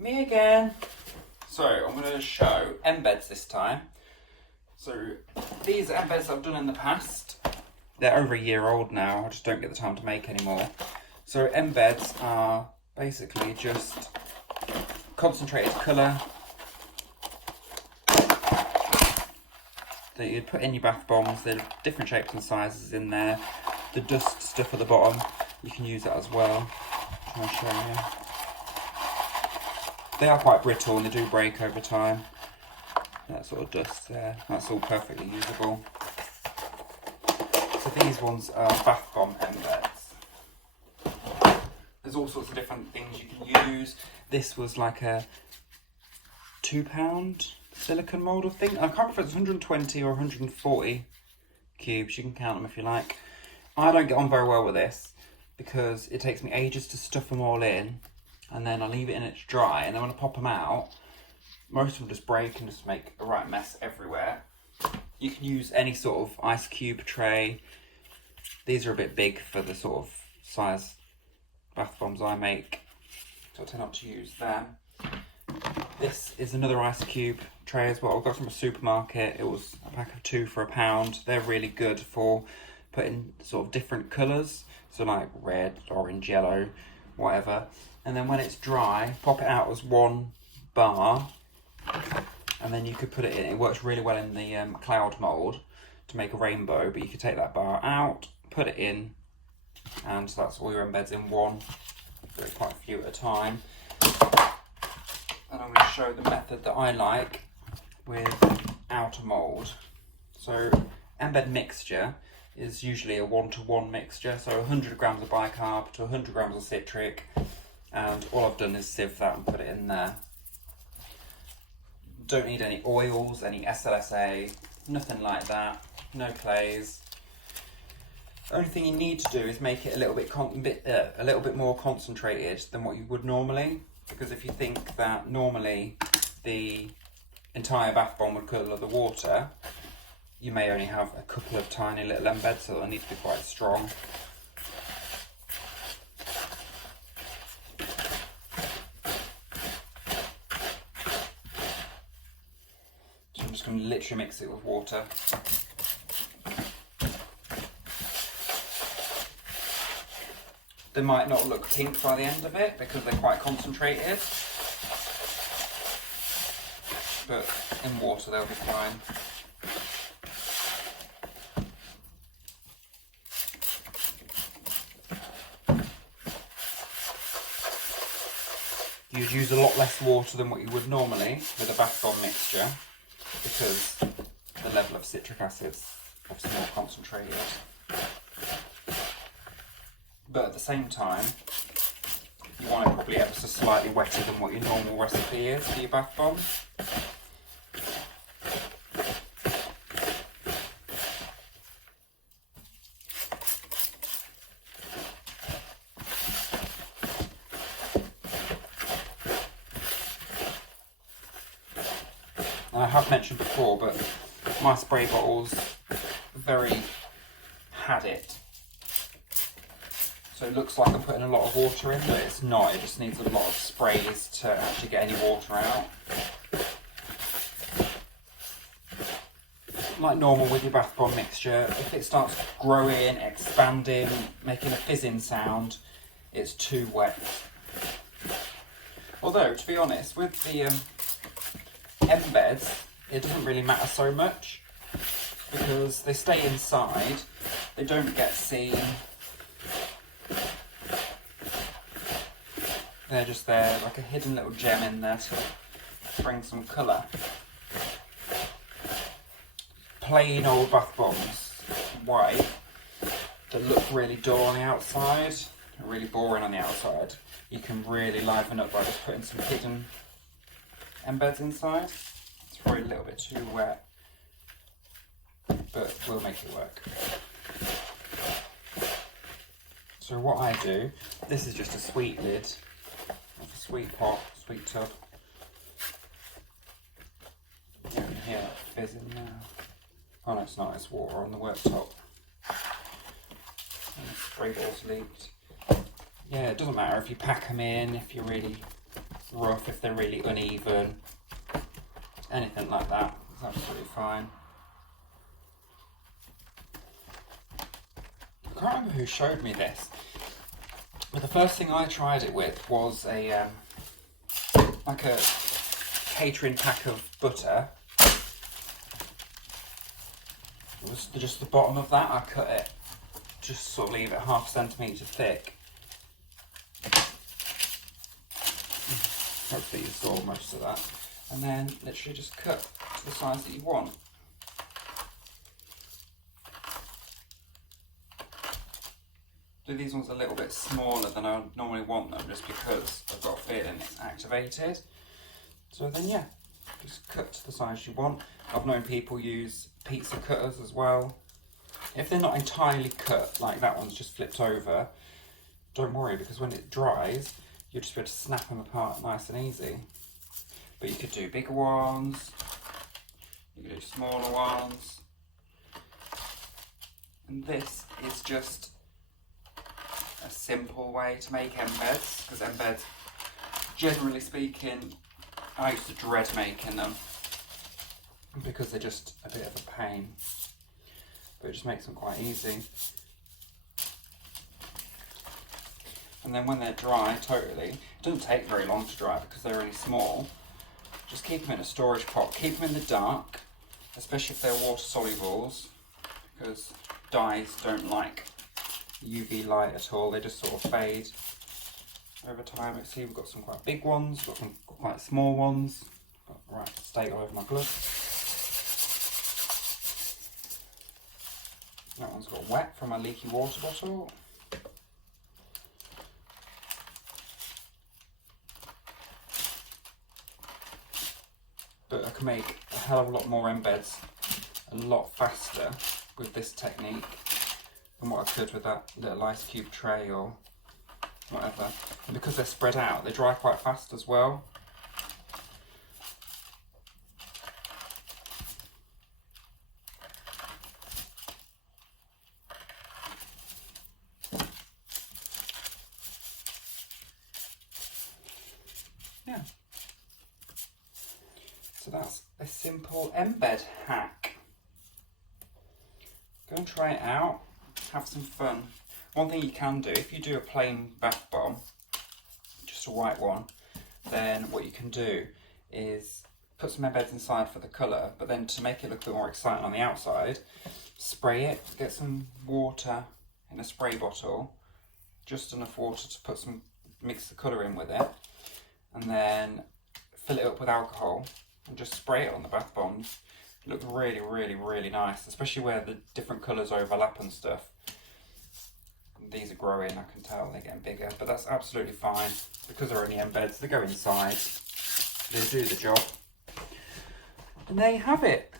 Me again. So I'm going to show embeds this time. So these embeds I've done in the past. They're over a year old now. I just don't get the time to make anymore. So embeds are basically just concentrated colour that you'd put in your bath bombs. There are different shapes and sizes in there. The dust stuff at the bottom, you can use that as well. I'll show you. They are quite brittle and they do break over time. That sort of dust there, that's all perfectly usable. So these ones are bath bomb embeds. There's all sorts of different things you can use. This was like a £2 silicone mould, I think. I can't remember if it's 120 or 140 cubes. You can count them if you like. I don't get on very well with this because it takes me ages to stuff them all in, and then I leave it in it to dry, and then when I pop them out, most of them just break and just make a right mess everywhere. You can use any sort of ice cube tray. These are a bit big for the sort of size bath bombs I make, so I tend not to use them. This is another ice cube tray as well. I got from a supermarket. It was a pack of 2 for £1. They're really good for putting sort of different colours, so like red, orange, yellow, whatever. And then when it's dry, pop it out as one bar, and then you could put it in. It works really well in the cloud mould to make a rainbow, but you could take that bar out, put it in, and so that's all your embeds in one. Do it quite a few at a time. And I'm going to show the method that I like without a mould. So embed mixture is usually a 1-to-1 mixture, so 100 grams of bicarb to 100 grams of citric, and all I've done is sieve that and put it in there. Don't need any oils, any SLSA, nothing like that, no clays. The only thing you need to do is make it a little bit more concentrated than what you would normally, because if you think that normally the entire bath bomb would colour the water, you may only have a couple of tiny little embeds, so they'll need to be quite strong. So I'm just going to literally mix it with water. They might not look pink by the end of it because they're quite concentrated, but in water they'll be fine. You'd use a lot less water than what you would normally with a bath bomb mixture because the level of citric acid is obviously more concentrated. But at the same time, you want it probably ever so slightly wetter than what your normal recipe is for your bath bomb. And I have mentioned before, but my spray bottles very had it. So it looks like I'm putting a lot of water in, but it's not. It just needs a lot of sprays to actually get any water out. Like normal with your bath bomb mixture, if it starts growing, expanding, making a fizzing sound, it's too wet. Although, to be honest, with the embeds, it doesn't really matter so much because they stay inside, they don't get seen. They're just there, like a hidden little gem in there to bring some colour. Plain old bath bombs, white, that look really dull on the outside, really boring on the outside, you can really liven up by just putting some hidden embeds inside. It's probably a little bit too wet, but we'll make it work. So what I do, this is just a sweet lid, of a sweet pot, sweet tub. You can hear that fizz in there. Oh no, it's not, it's water on the worktop. And the spray ball's leaked. Yeah, it doesn't matter if you pack them in, if you're really rough, if they're really uneven, anything like that, it's absolutely fine. I can't remember who showed me this, but the first thing I tried it with was like a catering pack of butter. It was just the bottom of that. I cut it, just sort of leave it 1/2 centimetre thick. Hopefully you saw most of that. And then literally just cut to the size that you want. So these ones are a little bit smaller than I would normally want them, just because I've got a feeling it's activated. So then yeah, just cut to the size you want. I've known people use pizza cutters as well. If they're not entirely cut, like that one's just flipped over, don't worry, because when it dries, you'll just be able to snap them apart nice and easy. But you could do bigger ones, you could do smaller ones. And this is just a simple way to make embeds, because embeds, generally speaking, I used to dread making them because they're just a bit of a pain, but it just makes them quite easy. And then when they're dry, totally, it doesn't take very long to dry because they're really small. Just keep them in a storage pot, keep them in the dark, especially if they're water solubles, because dyes don't like UV light at all, they just sort of fade over time. Let's see, we've got some quite big ones, got some quite small ones. Right, stay all over my glove. That one's got wet from a leaky water bottle. But I can make a hell of a lot more embeds a lot faster with this technique than what I could with that little ice cube tray or whatever. And because they're spread out, they dry quite fast as well. Yeah. So that's a simple embed hack. Go and try it out, have some fun. One thing you can do, if you do a plain bath bomb, just a white one, then what you can do is put some embeds inside for the colour, but then to make it look a bit more exciting on the outside, spray it, get some water in a spray bottle, just enough water to mix the colour in with it, and then fill it up with alcohol and just spray it on the bath bombs. It looks really, really, really nice, especially where the different colours overlap and stuff. These are growing, I can tell they're getting bigger, but that's absolutely fine because they're only embeds, they go inside, they do the job. And there you have it.